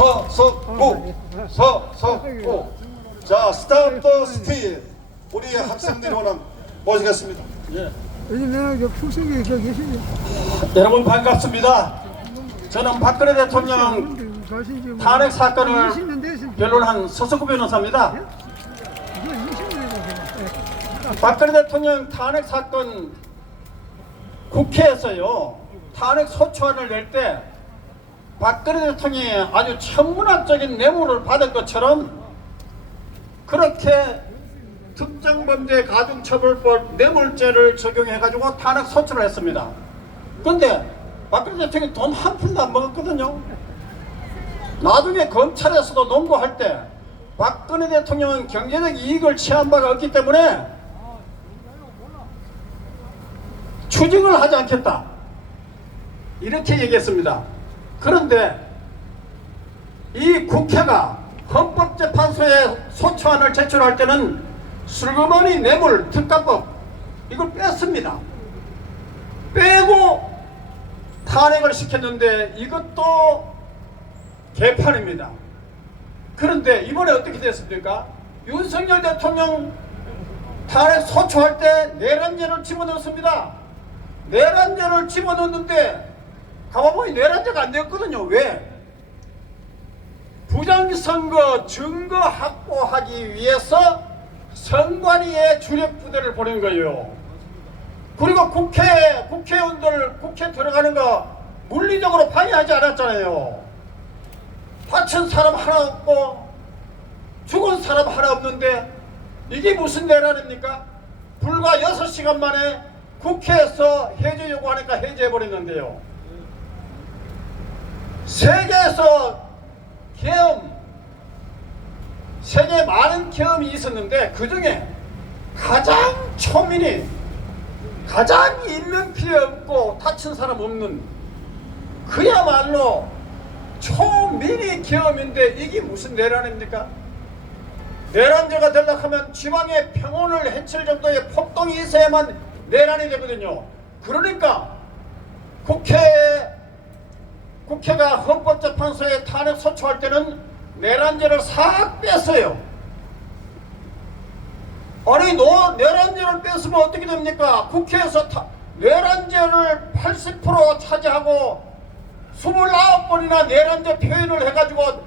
서석구 서석구. 자, 스탑 더 스틸. 우리 학생들이 원함 모시겠습니다. 예. 왜냐면 풍속에 계시죠. 여러분 반갑습니다. 저는 박근혜 대통령 탄핵 사건을 변론한 서석구 변호사입니다. 박근혜 대통령 탄핵 사건 국회에서요 탄핵 소추안을 낼 때 박근혜 대통령이 아주 천문학적인 뇌물을 받은 것처럼 그렇게 특정범죄 가중처벌법 뇌물죄를 적용해가지고 탄핵 소추를 했습니다. 그런데 박근혜 대통령이 돈 한 푼도 안 먹었거든요. 나중에 검찰에서도 논거할 때 박근혜 대통령은 경제적 이익을 취한 바가 없기 때문에 추징을 하지 않겠다 이렇게 얘기했습니다. 그런데 이 국회가 헌법재판소에 소추안을 제출할 때는 슬그머니 뇌물 특가법 이걸 뺐습니다. 빼고 탄핵을 시켰는데 이것도 개판입니다. 그런데 이번에 어떻게 됐습니까? 윤석열 대통령 탄핵 소추할 때 내란죄를 집어넣었습니다. 내란죄를 집어넣었는데 가만보니 내란죄가 안 되었거든요. 왜? 부정선거 증거 확보하기 위해서 선관위에 주력부대를 보낸 거예요. 그리고 국회의원들 국회 들어가는 거 물리적으로 방해하지 않았잖아요. 다친 사람 하나 없고 죽은 사람 하나 없는데 이게 무슨 내란입니까? 불과 6시간 만에 국회에서 해제 요구하니까 해제해버렸는데요. 세계에서 세계에 많은 계엄이 있었는데 그 중에 가장 초민이 가장 인명피해 없고 다친 사람 없는 그야말로 초민이 계엄인데 이게 무슨 내란입니까? 내란죄가 되려고 하면 지방의 평온을 해칠 정도의 폭동이 있어야만 내란이 되거든요. 그러니까 국회가 헌법재판소에 탄핵 소추할 때는 내란죄를 싹 뺐어요. 아니 내란죄를 뺐으면 어떻게 됩니까? 국회에서 내란죄를 80% 차지하고 29번이나 내란죄 표현을 해가지고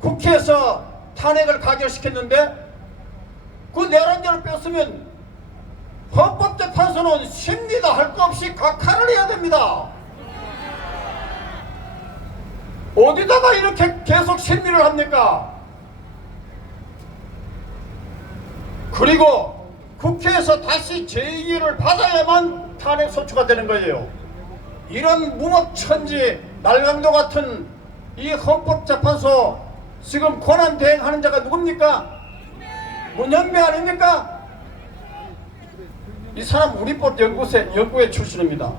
국회에서 탄핵을 가결시켰는데 그 내란죄를 뺐으면 헌법재판소는 심리도 할 거 없이 각하를 해야 됩니다. 어디다가 이렇게 계속 심리를 합니까? 그리고 국회에서 다시 제의를 받아야만 탄핵 소추가 되는 거예요. 이런 무법천지 날강도 같은 이 헌법재판소 지금 권한 대행하는 자가 누굽니까? 문영배 아닙니까? 이 사람 우리법 연구회 출신입니다.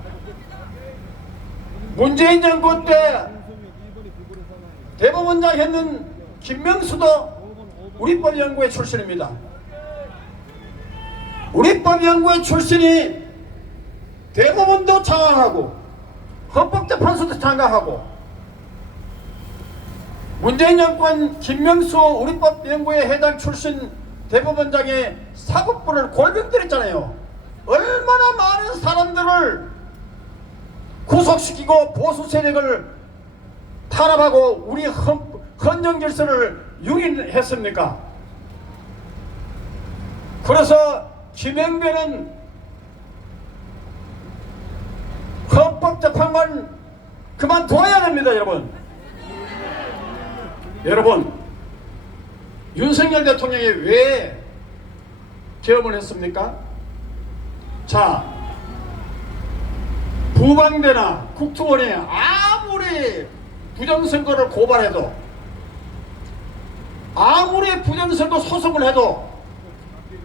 문재인 정부 때 대법원장 했는 김명수도 우리법연구회 출신입니다. 우리법연구회 출신이 대법원도 장악하고 헌법재판소도 장악하고 문재인 정권 김명수 우리법연구회 회장 출신 대법원장의 사법부를 골병들였잖아요. 얼마나 많은 사람들을 구속시키고 보수 세력을 탄압하고 우리 헌정 질서를 유린했습니까? 그래서 김영배는 헌법재판관 그만둬야 됩니다. 여러분 윤석열 대통령이 왜 계엄을 했습니까? 자, 부방대나 국토원이 아무리 부정선거를 고발해도 아무리 부정선거 소송을 해도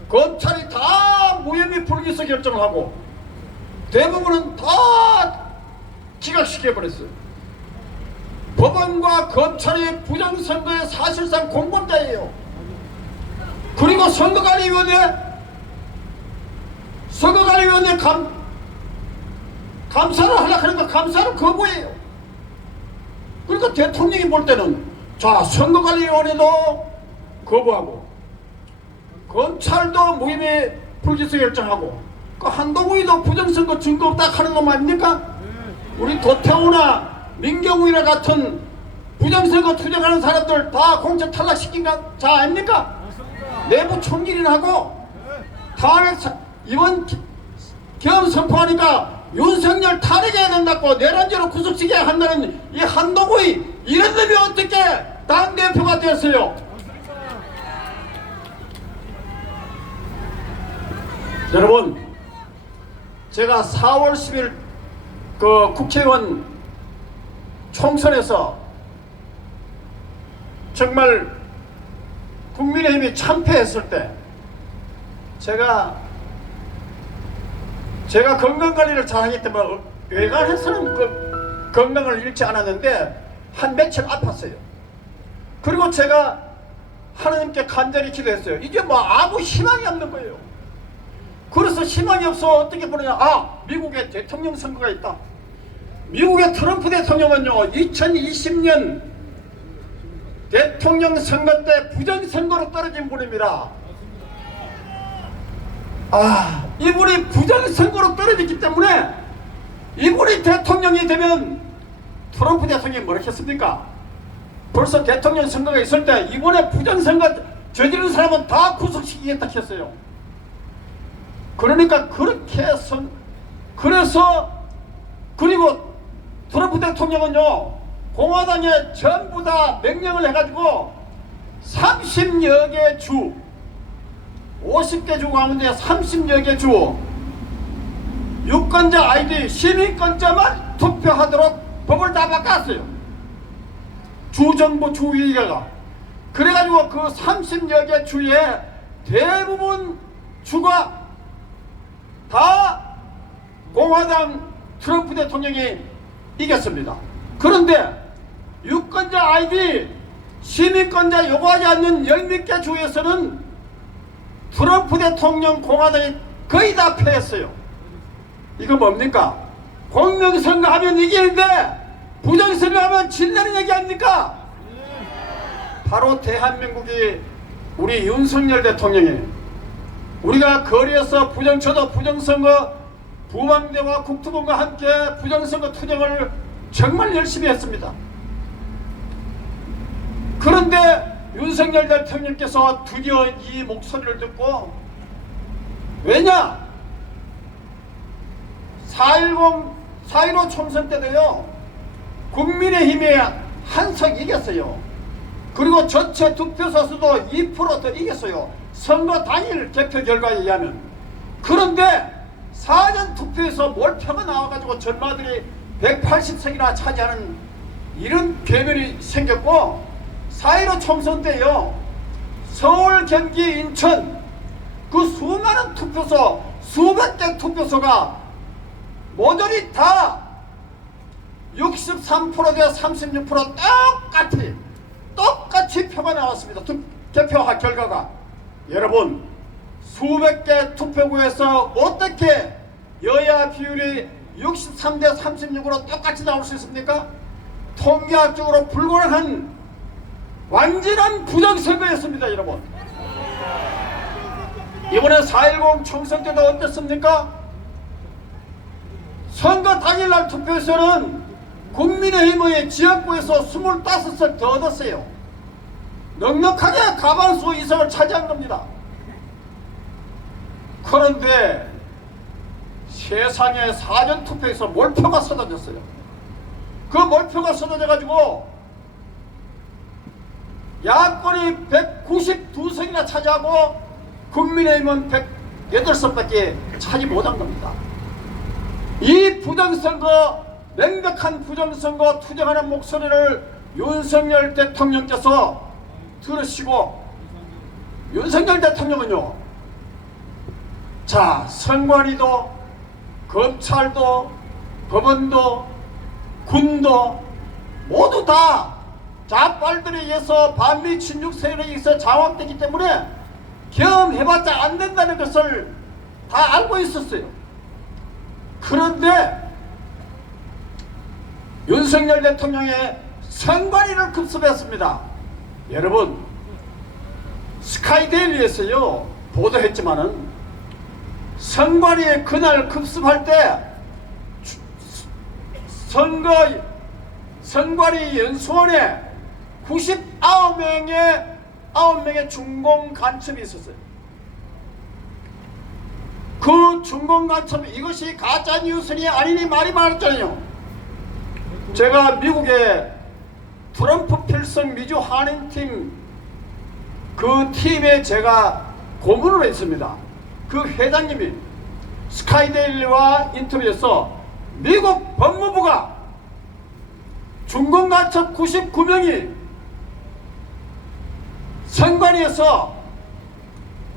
검찰이 다 무혐의 불기소 결정을 하고 대부분은 다 기각시켜버렸어요. 법원과 검찰이 부정선거의 사실상 공범자예요. 그리고 선거관리위원회 감사를 하려고 하니까 감사를 거부해요. 그러니까 대통령이 볼 때는 자, 선거관리위원회도 거부하고 검찰도 무혐의 불기소 결정하고 그 한동훈이도 부정선거 증거 없다 하는 놈 아닙니까? 우리 도태우나 민경우이나 같은 부정선거 투쟁하는 사람들 다 공천 탈락시킨 자 아닙니까? 내부 총질이나 하고 탄핵 이번 계엄 선포하니까 윤석열 탄핵해야 된다고 내란죄로 구속시켜야 한다는 이 한동훈이 이런 놈이 어떻게 당대표가 되었어요? 여러분, 제가 4월 10일 그 국회의원 총선에서 정말 국민의힘이 참패했을 때 제가 건강관리를 잘하기 때문에 외관에서는 그 건강을 잃지 않았는데 한 며칠 아팠어요. 그리고 제가 하나님께 간절히 기도했어요. 이게 뭐 아무 희망이 없는 거예요. 그래서 희망이 없어 어떻게 보느냐. 아, 미국에 대통령 선거가 있다. 미국의 트럼프 대통령은요 2020년 대통령 선거 때 부정선거로 떨어진 분입니다. 아, 이분이 부정선거로 떨어졌기 때문에 이분이 대통령이 되면 트럼프 대통령이 뭐라 했습니까? 벌써 대통령 선거가 있을 때 이번에 부정선거 저지른 사람은 다 구속시키겠다 했어요. 그러니까 그렇게 그래서 그리고 트럼프 대통령은요 공화당에 전부 다 명령을 해가지고 30여 개 주 50개 주 가운데 30여 개 주 유권자 아이디 시민권자만 투표하도록 법을 다 바꿨어요. 주정부 주의회가 그래가지고 그 30여 개 주에 대부분 주가 다 공화당 트럼프 대통령이 이겼습니다. 그런데 유권자 아이디 시민권자 요구하지 않는 10몇 개 주에서는 트럼프 대통령 공화당이 거의 다 패했어요. 이거 뭡니까? 공명선거 하면 이기는데 부정선거 하면 진다는 얘기 아닙니까? 바로 대한민국이 우리 윤석열 대통령이 우리가 거리에서 저도 부정선거 부망대와 국토부와 함께 부정선거 투쟁을 정말 열심히 했습니다. 그런데 윤석열 대통령께서 드디어 이 목소리를 듣고 왜냐? 4.15 총선 때도요 국민의힘이 한석 이겼어요. 그리고 전체 득표소 수도 2% 더 이겼어요. 선거 당일 개표 결과에 의하면. 그런데 사전투표에서 몰표가 나와가지고 전마들이 180석이나 차지하는 이런 괴변이 생겼고 4.15 총선 때요 서울, 경기, 인천 그 수많은 투표소 수백 개 투표소가 모조리 다 63%대 36% 똑같이 표가 나왔습니다. 개표 결과가. 여러분 수백 개 투표구에서 어떻게 여야 비율이 63대 36으로 똑같이 나올 수 있습니까? 통계학적으로 불가능한 완전한 부정선거였습니다. 여러분 이번에 4.10 총선 때도 어땠습니까? 선거 당일날 투표에서는 국민의힘의 지역구에서 25석 더 얻었어요. 넉넉하게 과반수 이상을 차지한 겁니다. 그런데 세상에 사전투표에서 몰표가 쏟아졌어요. 그 몰표가 쏟아져 가지고 야권이 192석이나 차지하고 국민의힘은 108석밖에 차지 못한 겁니다. 이 부정선거 명백한 부정선거 투쟁하는 목소리를 윤석열 대통령께서 들으시고 윤석열 대통령은요 자 선관위도 검찰도 법원도 군도 모두 다 자빨들에 의해서 반미 친육 세력에 의해서 장악되기 때문에 경험해봤자 안 된다는 것을 다 알고 있었어요. 그런데 윤석열 대통령의 선관위를 급습했습니다. 여러분, 스카이데일리에서요 보도했지만은 선관위에 그날 급습할 때 선관위 연수원에 99명의 중공 간첩이 있었어요. 그 중공 간첩, 이것이 가짜 뉴스니 아니니 말이 많았잖아요. 제가 미국의 트럼프 필성 미주 한인팀 그 팀에 제가 고문을 했습니다. 그 회장님이 스카이데일리와 인터뷰에서 미국 법무부가 중공 간첩 99명이 선관위에서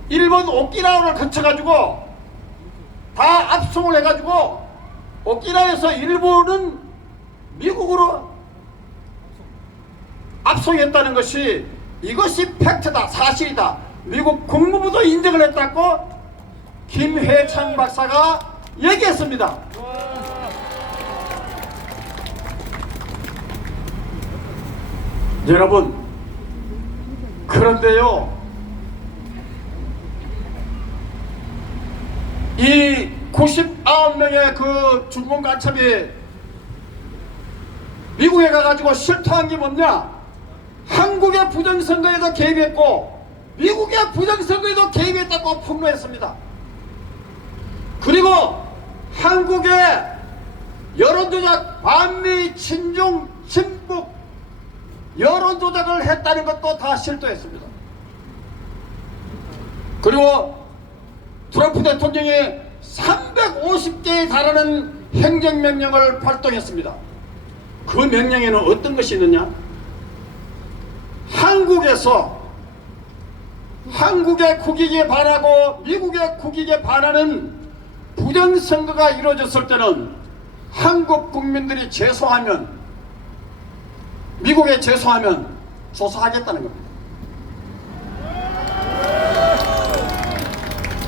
일본 오키나와를 거쳐가지고 다 압송을 해가지고 오키나와에서 일본은 미국으로 압송했다는 것이, 이것이 팩트다, 사실이다, 미국 국무부도 인정을 했다고 김회창 박사가 얘기했습니다. 여러분, 그런데요, 이 99명의 그 중공 간첩이 미국에 가가지고 실토한 게 뭐냐? 한국의 부정선거에도 개입했고 미국의 부정선거에도 개입했다고 폭로했습니다. 그리고 한국의 여론조작, 반미, 친중, 친북 여론조작을 했다는 것도 다 실토했습니다. 그리고 트럼프 대통령이 350개에 달하는 행정명령을 발동했습니다. 그 명령에는 어떤 것이 있느냐? 한국에서 한국의 국익에 반하고 미국의 국익에 반하는 부정선거가 이루어졌을 때는 한국 국민들이 제소하면, 미국에 제소하면 조사하겠다는 겁니다.